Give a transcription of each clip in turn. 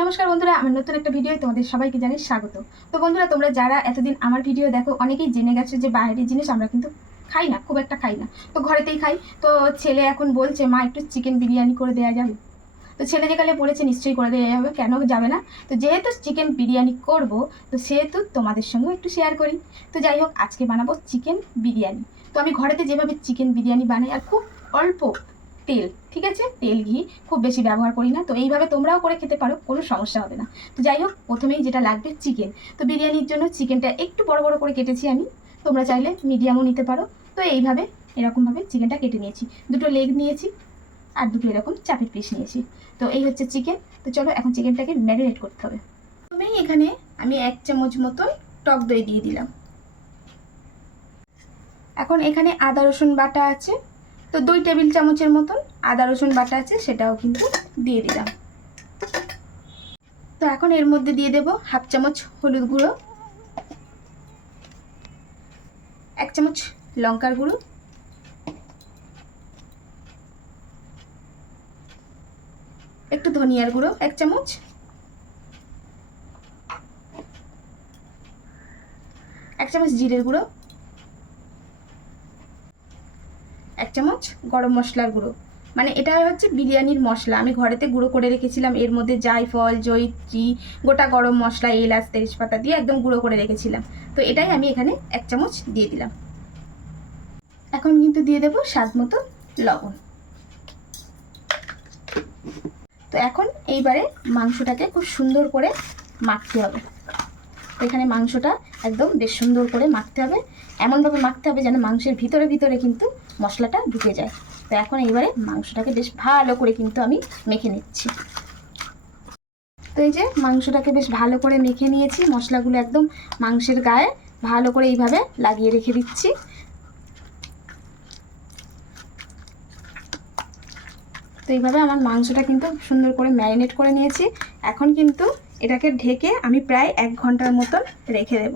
নমস্কার বন্ধুরা, আমার নতুন একটা ভিডিও তোমাদের সবাইকে জানাই স্বাগত। তো বন্ধুরা, তোমরা যারা এতদিন আমার ভিডিও দেখো অনেকেই জেনে গেছো যে বাইরের জিনিস আমরা কিন্তু খাই না, খুব একটা খাই না, তো ঘরেতেই খাই। তো ছেলে এখন বলছে মা একটু চিকেন বিরিয়ানি করে দেওয়া যাবে। তো ছেলে যেকালে বলেছে নিশ্চয়ই করে দেওয়া যাবে, কেন যাবে না। তো যেহেতু চিকেন বিরিয়ানি করব, তো সেহেতু তোমাদের সঙ্গেও একটু শেয়ার করি। তো যাই হোক, আজকে বানাবো চিকেন বিরিয়ানি। তো আমি ঘরেতে যেভাবে চিকেন বিরিয়ানি বানাই, আর খুব অল্প তেল, ঠিক আছে, তেল ঘি খুব বেশি ব্যবহার করি না। তো এইভাবে তোমরাও করে খেতে পারো, কোনো সমস্যা হবে না। তো যাই হোক, প্রথমেই যেটা লাগবে চিকেন। তো বিরিয়ানির জন্য চিকেনটা একটু বড় বড় করে কেটেছি আমি, তোমরা চাইলে মিডিয়ামও নিতে পারো। তো এইভাবে এরকমভাবে চিকেনটা কেটে নিয়েছি, দুটো লেগ নিয়েছি আর দুটো এরকম চাপের পিস নিয়েছি। তো এই হচ্ছে চিকেন। তো চলো এখন চিকেনটাকে ম্যারিনেট করতে হবে। প্রথমেই এখানে আমি 1 চামচ মতন টক দই দিয়ে দিলাম। এখন এখানে আদা রসুন বাটা আছে, তো 2 টেবিল চামচের মতন আদা রসুন বাটা আছে, সেটাও কিন্তু দিয়ে দিলাম। তো এখন এর মধ্যে দিয়ে দেব 1/2 চামচ হলুদ গুঁড়ো, 1 চামচ লঙ্কার গুঁড়ো, একটু ধনিয়ার গুঁড়ো 1 চামচ, 1 চামচ জিরের গুঁড়ো, 1 চামচ গরম মশলার গুঁড়ো। মানে এটা হচ্ছে বিরিয়ানির মশলা, আমি ঘরেতে গুঁড়ো করে রেখেছিলাম। এর মধ্যে জায়ফল, জয়িত্রী, গোটা গরম মশলা, এলাচ, তেজপাতা দিয়ে একদম গুঁড়ো করে রেখেছিলাম। তো এটাই আমি এখানে 1 চামচ দিয়ে দিলাম। এখন কিন্তু দিয়ে দেব স্বাদ মতো লবণ। তো এখন এইবারে মাংসটাকে খুব সুন্দর করে মাখতে হবে। এখানে মাংসটা একদম বেশ সুন্দর করে মাখতে হবে, এমনভাবে মাখতে হবে যেন মাংসের ভিতরে ভিতরে কিন্তু মশলাটা ঢুকে যায়। তো এখন এইবারে মাংসটাকে বেশ ভালো করে কিন্তু আমি মেখে নিচ্ছি। তো এই যে মাংসটাকে বেশ ভালো করে মেখে নিয়েছি, মশলাগুলো একদম মাংসের গায়ে ভালো করে এইভাবে লাগিয়ে রেখে দিচ্ছি। তো এইভাবে আমার মাংসটা কিন্তু সুন্দর করে ম্যারিনেট করে নিয়েছি। এখন কিন্তু এটাকে ঢেকে আমি প্রায় 1 ঘন্টার মতন রেখে দেব।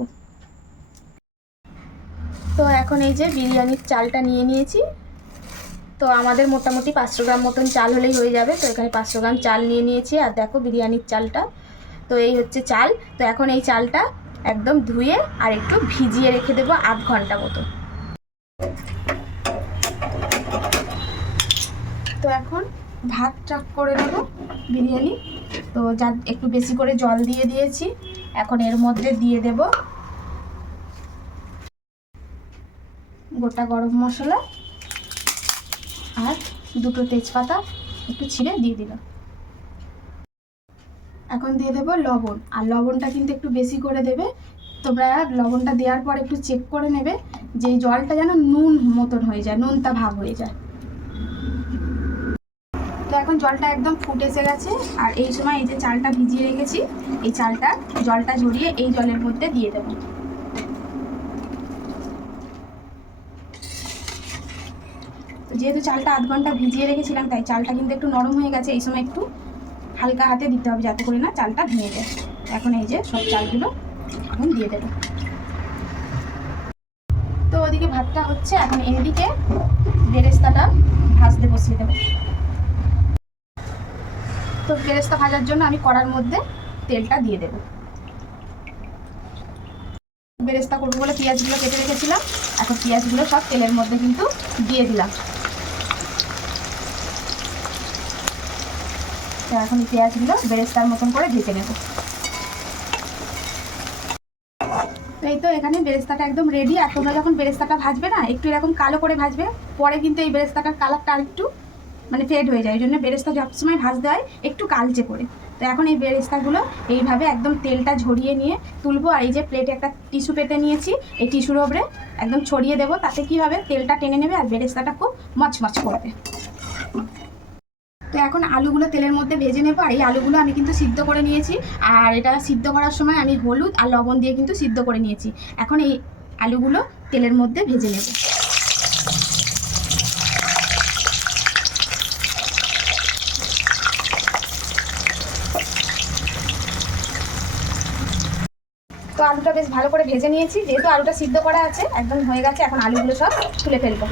তো এখন এই যে বিরিয়ানির চালটা নিয়ে নিয়েছি। তো আমাদের মোটামুটি 500 গ্রাম মতন চাল হলেই হয়ে যাবে। তো এখানে 500 গ্রাম চাল নিয়ে নিয়েছি, আর দেখো বিরিয়ানির চালটা। তো এই হচ্ছে চাল। তো এখন এই চালটা একদম ধুয়ে আর একটু ভিজিয়ে রেখে দেবো 1/2 ঘন্টা মতো। তো এখন ভাত চাক করে নেব বিরিয়ানি। তো যা একটু বেশি করে জল দিয়ে দিয়েছি। এখন এর মধ্যে দিয়ে দেব গোটা গরম মশলা আর 2টো তেজপাতা একটু ছিঁড়ে দিয়ে দিলাম। এখন দিয়ে দেব লবণ, আর লবণটা কিন্তু একটু বেশি করে দেবে। তোমরা লবণটা দেওয়ার পর একটু চেক করে নেবে যে জলটা যেন নুন মতন হয়ে যায়, নুনটা ভাব হয়ে যায়। তো এখন জলটা একদম ফুটে এসে গেছে, আর এই সময় এই যে চালটা ভিজিয়ে রেখেছি, এই চালটা জলটা ঝরিয়ে এই জলের মধ্যে দিয়ে দেব। তো যেহেতু চালটা 1/2 ঘন্টা ভিজিয়ে রেখেছিলাম, তাই চালটা কিন্তু একটু নরম হয়ে গেছে। এই সময় একটু হালকা হাতে দিতে হবে যাতে করে না চালটা ভেঙে যায়। এখন এই যে সব চালগুলো এখন দিয়ে দেব। তো ওদিকে ভাতটা হচ্ছে, এখন এদিকে বেরেস্তাটা ভাজতে বসিয়ে দেবো। তো বেরেস্তা ভাজার জন্য আমি কড়ার মধ্যে তেলটা দিয়ে দেব। বেরেস্তা করবো বলে পেঁয়াজগুলো কেটে রেখেছিলাম, এখন পেঁয়াজগুলো সব তেলের মধ্যে কিন্তু দিয়ে দিলাম। তো এখন এই পেঁয়াজগুলো বেরেস্তার মতন করে ভেজে নেব। এই তো এখানে বেরেস্তাটা একদম রেডি। আর তোমরা যখন বেরেস্তাটা ভাজবে না, একটু এরকম কালো করে ভাজবে, পরে কিন্তু এই বেরেস্তাটার কালারটা আর একটু মানে ফেড হয়ে যায়। ওই জন্য বেরেস্তা সবসময় ভাজতে হয় একটু কালচে করে। তো এখন এই বেরেস্তাগুলো এইভাবে একদম তেলটা ঝরিয়ে নিয়ে তুলবো। আর এই যে প্লেটে একটা টিস্যু পেতে নিয়েছি, এই টিস্যুর ওপরে একদম ছড়িয়ে দেবো। তাতে কি হবে, তেলটা টেনে নেবে আর বেরেস্তাটা খুব মচমচ করবে। তো এখন আলুগুলো তেলের মধ্যে ভেজে নেবো। আর এই আলুগুলো আমি কিন্তু সিদ্ধ করে নিয়েছি, আর এটা সিদ্ধ করার সময় আমি হলুদ আর লবণ দিয়ে কিন্তু সিদ্ধ করে নিয়েছি। এখন এই আলুগুলো তেলের মধ্যে ভেজে নেব। তো আলুটা বেশ ভালো করে ভেজে নিয়েছি, যেহেতু আলুটা সিদ্ধ করা আছে একদম হয়ে গেছে। এখন আলুগুলো সব তুলে ফেলবো।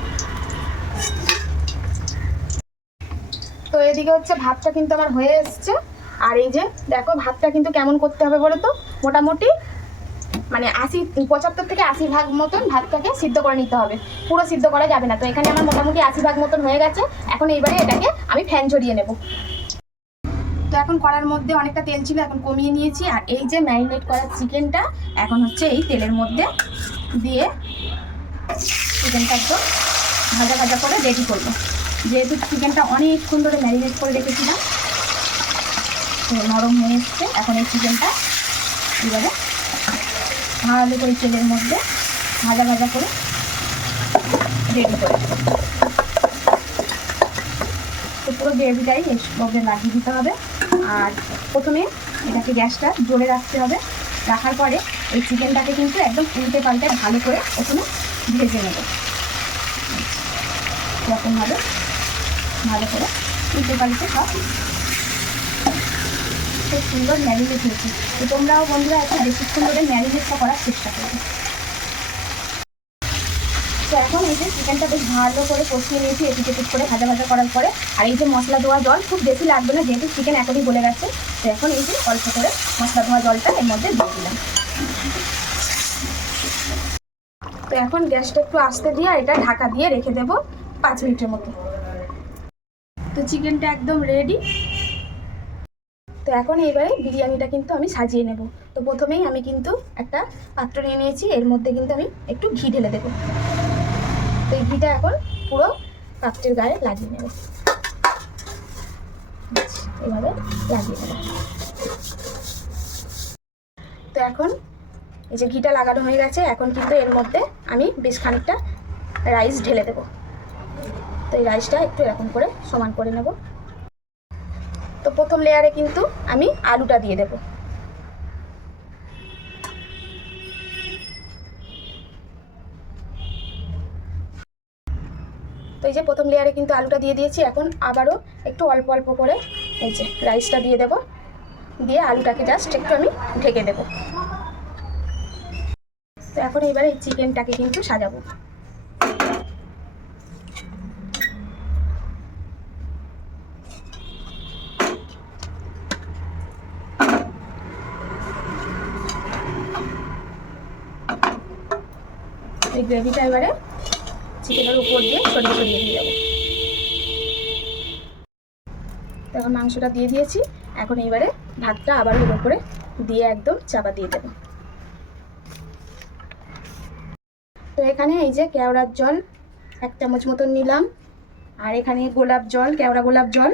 তো এদিকে হচ্ছে ভাতটা কিন্তু আমার হয়ে এসছে, আর এই যে দেখো ভাতটা কিন্তু কেমন করতে হবে বলো তো, মোটামুটি মানে 75 থেকে 80 ভাগ মতন ভাতটাকে সিদ্ধ করে নিতে হবে, পুরো সিদ্ধ করা যাবে না। তো এখানে আমার মোটামুটি 80 ভাগ মতন হয়ে গেছে। এখন এইবারে এটাকে আমি ফ্যান ঝরিয়ে নেব। তো এখন কড়ার মধ্যে অনেকটা তেল ছিল, এখন কমিয়ে নিয়েছি। আর এই যে ম্যারিনেট করা চিকেনটা এখন হচ্ছে এই তেলের মধ্যে দিয়ে চিকেনটা একটু ভাজা ভাজা করে রেডি করবো। যেহেতু চিকেনটা অনেকক্ষণ ধরে ম্যারিনেট করে রেখেছিলাম, নরম হয়ে এসছে। এখন এই চিকেনটা এবারে ভালো করে তেলের মধ্যে ভাজা ভাজা করে রেডি করে দেবো। তো পুরো গ্রেভিটাই এসবে লাগিয়ে দিতে হবে। আর প্রথমে এটাকে গ্যাসটা জোরে রাখতে হবে, রাখার পরে এই চিকেনটাকে কিন্তু একদম উল্টে পাল্টে ভালো করে প্রথমে ভেজে নেব। এরকমভাবে ভালো করে উল্টে পাল্টে সব খুব সুন্দর ম্যারিনেট হয়েছে। তো তোমরাও বন্ধুরা এখন বেশিক্ষণ ধরে ম্যারিনেটটা করার চেষ্টা করবে। তো এখন এই যে চিকেনটা বেশ ভালো করে কষিয়ে নিয়েছি এপিট এপিট করে ভাজা ভাজা করার পরে। আর এই যে মশলা ধোয়া জল খুব বেশি লাগবে না, যেহেতু চিকেন এখনই গলে গেছে। তো এখন এই যে অল্প করে মশলা ধোয়া জলটা এর মধ্যে দিয়ে দিলাম। তো এখন গ্যাসটা একটু আস্তে দিয়ে এটা ঢাকা দিয়ে রেখে দেবো 5 মিনিটের মতো। তো চিকেনটা একদম রেডি। তো এখন এইবারে বিরিয়ানিটা কিন্তু আমি সাজিয়ে নেব। তো প্রথমেই আমি কিন্তু একটা পাত্র নিয়ে নিয়েছি, এর মধ্যে কিন্তু আমি একটু ঘি ঢেলে দেবো। তো এই ঘিটা এখন পুরো পাত্রের গায়ে লাগিয়ে নেব, এইভাবে লাগিয়ে নেব। তো এখন এই যে ঘিটা লাগানো হয়ে গেছে, এখন কিন্তু এর মধ্যে আমি বেশ খানিকটা রাইস ঢেলে দেব। তো এই রাইসটা একটু এরকম করে সমান করে নেব। তো প্রথম লেয়ারে কিন্তু আমি আলুটা দিয়ে দেব। তো এই যে প্রথম লেয়ারে কিন্তু আলুটা দিয়ে দিয়েছি। এখন আবারও একটু অল্প অল্প করে এই যে রাইসটা দিয়ে দেব, দিয়ে আলুটাকে জাস্ট একটু আমি ঢেকে দেব। তো এখন এবারে এই চিকেনটাকে কিন্তু সাজাবো। এই গ্রেভিটা এবারে চিকেনের উপর দিয়ে ছড়িয়ে ছড়িয়ে দিয়ে যাবো। তো এখন মাংসটা দিয়ে দিয়েছি, এখন এইবারে ভাতটা আবার ওর উপরে দিয়ে একদম চাপা দিয়ে দেবো। তো এখানে এই যে কেওড়ার জল 1 চামচ মতন নিলাম, আর এখানে গোলাপ জল, কেওড়া গোলাপ জল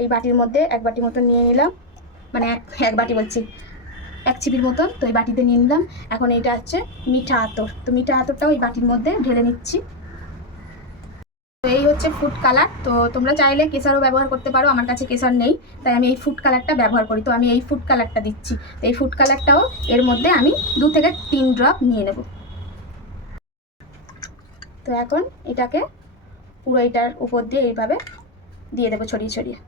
এই বাটির মধ্যে 1 বাটি মতন নিয়ে নিলাম, মানে এক বাটি বলছি 1 চিপির মতন। তো এই বাটিতে নিয়ে নিলাম। এখন এইটা হচ্ছে মিঠা আতর, তো মিঠা আতরটাও এই বাটির মধ্যে ঢেলে নিচ্ছি। তো এই হচ্ছে ফুড কালার। তো তোমরা চাইলে কেশারও ব্যবহার করতে পারো, আমার কাছে কেশার নেই তাই আমি এই ফুড কালারটা ব্যবহার করি। তো আমি এই ফুড কালারটা দিচ্ছি। তো এই ফুড কালারটাও এর মধ্যে আমি 2 থেকে 3 ড্রপ নিয়ে নেব। তো এখন এটাকে পুরো এটার উপর দিয়ে এইভাবে দিয়ে দেবো ছড়িয়ে ছড়িয়ে।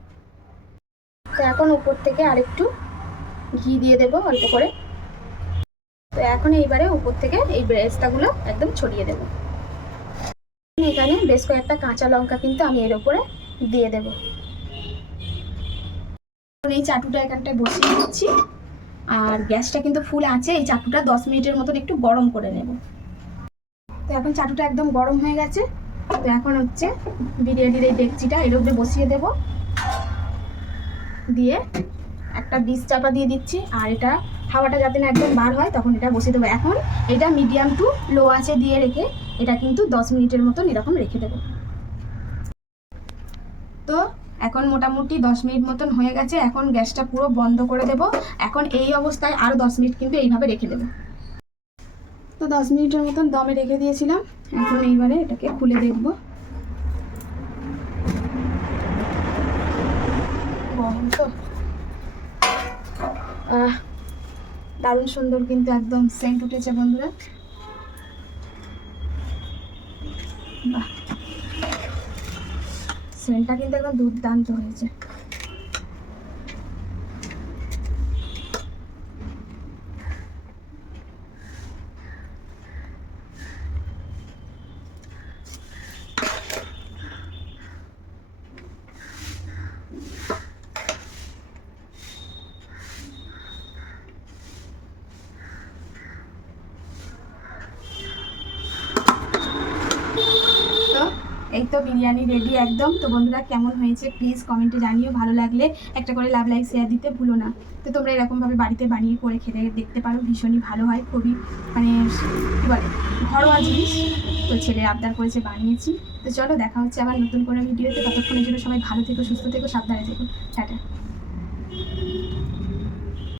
তো এখন উপর থেকে আরেকটু ঘি দিয়ে দেবো অল্প করে। তো এখন এইবারে উপর থেকে এই বেরেস্তাগুলো একদম ছড়িয়ে দেবো। এখানে বেশ কয়েকটা কাঁচা লঙ্কা কিন্তু আমি এর উপরে দিয়ে দেব। এই চাটুটা এখানটায় বসিয়ে দিচ্ছি, আর গ্যাসটা কিন্তু ফুল আছে। এই চাটুটা 10 মিনিটের মতন একটু গরম করে নেব। তো এখন চাটুটা একদম গরম হয়ে গেছে। তো এখন হচ্ছে বিরিয়ানির এই ডেকচিটা এর উপরে বসিয়ে দেব, দিয়ে একটা ডিশ চাপা দিয়ে দিচ্ছি। আর এটা হাওয়াটা যাতে না একদম বার হয় তখন এটা বসিয়ে দেবো। এখন এটা মিডিয়াম টু লো আঁচে দিয়ে রেখে এটা কিন্তু 10 মিনিটের মতন এরকম রেখে দেবো। তো এখন মোটামুটি 10 মিনিট মতন হয়ে গেছে। এখন গ্যাসটা পুরো বন্ধ করে দেব। এখন এই অবস্থায় আরও 10 মিনিট কিন্তু এইভাবে রেখে দেবো। তো 10 মিনিটের মতন দমে রেখে দিয়েছিলাম। এখন এইবারে এটাকে খুলে দেখব। তো দারুণ সুন্দর কিন্তু একদম সেন্ট উঠেছে বন্ধুরা। বাহ, সেন্টটা কিন্তু একদম দুর্দান্ত হয়েছে। এই তো বিরিয়ানি রেডি একদম। তো বন্ধুরা কেমন হয়েছে প্লিজ কমেন্টে জানিও, ভালো লাগলে একটা করে লাভ লাইক শেয়ার দিতে ভুলো না। তো তোমরা এরকমভাবে বাড়িতে বানিয়ে করে খেতে দেখতে পারো, ভীষণই ভালো হয়, খুবই মানে কী বলে ঘরোয়া জিনিস। তো ছেলে আবদার করেছে বানিয়েছি। তো চলো দেখা হচ্ছে আবার নতুন কোনো ভিডিওতে, ততক্ষণের জন্য সবাই ভালো থেকো, সুস্থ থেকো, সাবধানে থেকো, টাটা।